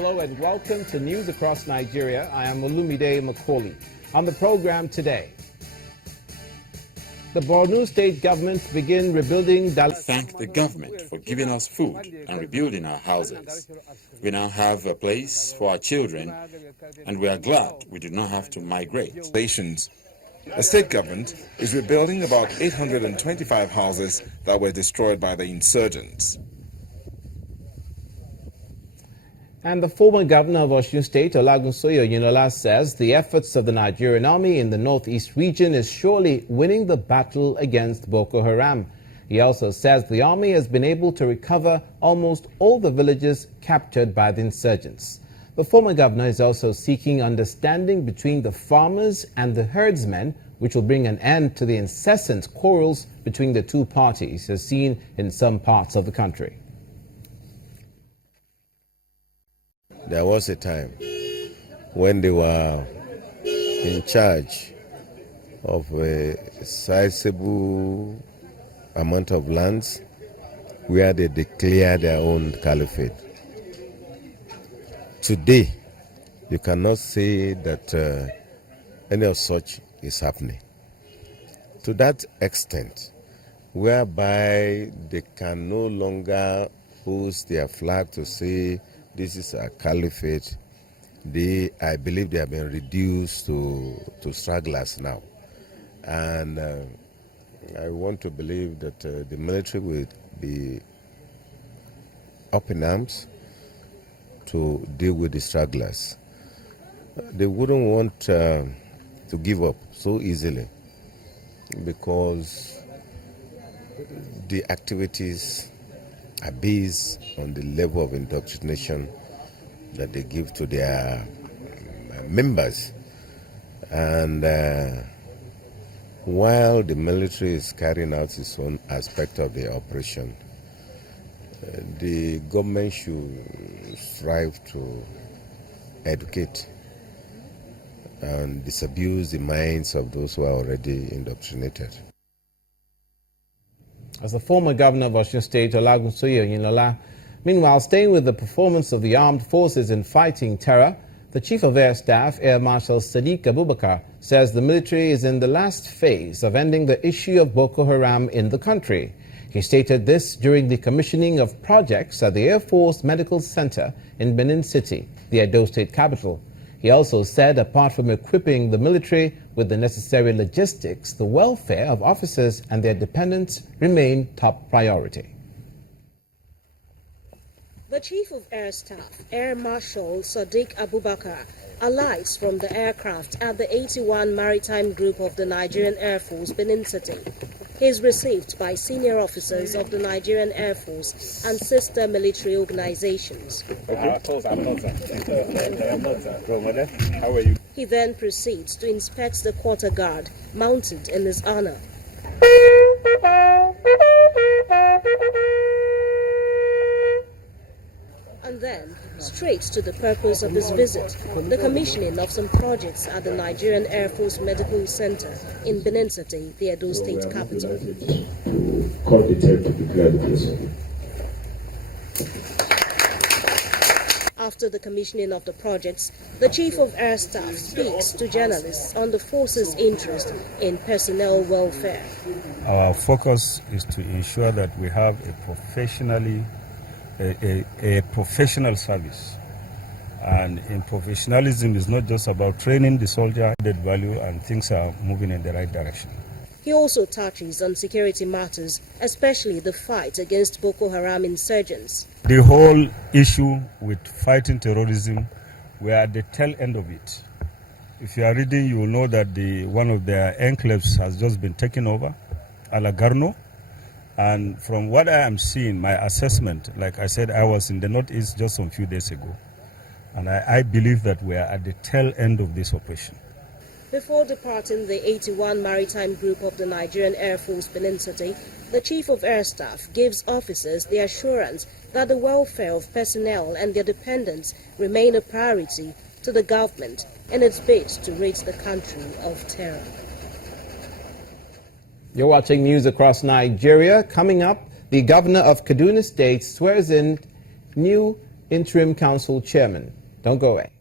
Hello and welcome to News Across Nigeria. I am Olumide Macaulay. On the program today, the Borno state government begin rebuilding. Thank the government for giving us food and rebuilding our houses. We now have a place for our children, and we are glad we do not have to migrate. The state government is rebuilding about 825 houses that were destroyed by the insurgents. And the former governor of Osun State, Olagunsoye Oyinlola, says the efforts of the Nigerian army in the northeast region is surely winning the battle against Boko Haram. He also says the army has been able to recover almost all the villages captured by the insurgents. The former governor is also seeking understanding between the farmers and the herdsmen, which will bring an end to the incessant quarrels between the two parties, as seen in some parts of the country. There was a time when they were in charge of a sizable amount of lands where they declared their own caliphate. Today, you cannot say that any of such is happening. To that extent, whereby they can no longer host their flag to say this is a caliphate, I believe they have been reduced to stragglers now. And I want to believe that the military will be up in arms to deal with the stragglers. They wouldn't want to give up so easily because the activities are based on the level of indoctrination that they give to their members. And while the military is carrying out its own aspect of the operation, the government should strive to educate and disabuse the minds of those who are already indoctrinated. As the former governor of Osun State, Olagunsoye Oyinlola, meanwhile staying with the performance of the armed forces in fighting terror, the Chief of Air Staff, Air Marshal Sadiq Abubakar, says the military is in the last phase of ending the issue of Boko Haram in the country. He stated this during the commissioning of projects at the Air Force Medical Center in Benin City, the Edo State capital. He also said apart from equipping the military with the necessary logistics, the welfare of officers and their dependents remain top priority. The Chief of Air Staff, Air Marshal Sadiq Abubakar, alights from the aircraft at the 81 Maritime Group of the Nigerian Air Force, Benin City. He is received by senior officers of the Nigerian Air Force and sister military organizations. How are you? He then proceeds to inspect the quarter guard mounted in his honor. And then, straight to the purpose of his visit, the commissioning of some projects at the Nigerian Air Force Medical Center in Benin City, the Edo State capital. After the commissioning of the projects, the Chief of Air Staff speaks to journalists on the force's interest in personnel welfare. Our focus is to ensure that we have a professional service. And in professionalism, it's not just about training the soldier, added value, and things are moving in the right direction. He also touches on security matters, especially the fight against Boko Haram insurgents. The whole issue with fighting terrorism, we are at the tail end of it. If you are reading, you will know that one of their enclaves has just been taken over, Alagarno. And from what I am seeing, my assessment, like I said, I was in the Northeast just some few days ago. And I believe that we are at the tail end of this operation. Before departing the 81 Maritime Group of the Nigerian Air Force Benin City, the Chief of Air Staff gives officers the assurance that the welfare of personnel and their dependents remain a priority to the government in its bid to rid the country of terror. You're watching News Across Nigeria. Coming up, the governor of Kaduna State swears in new Interim Council Chairman. Don't go away.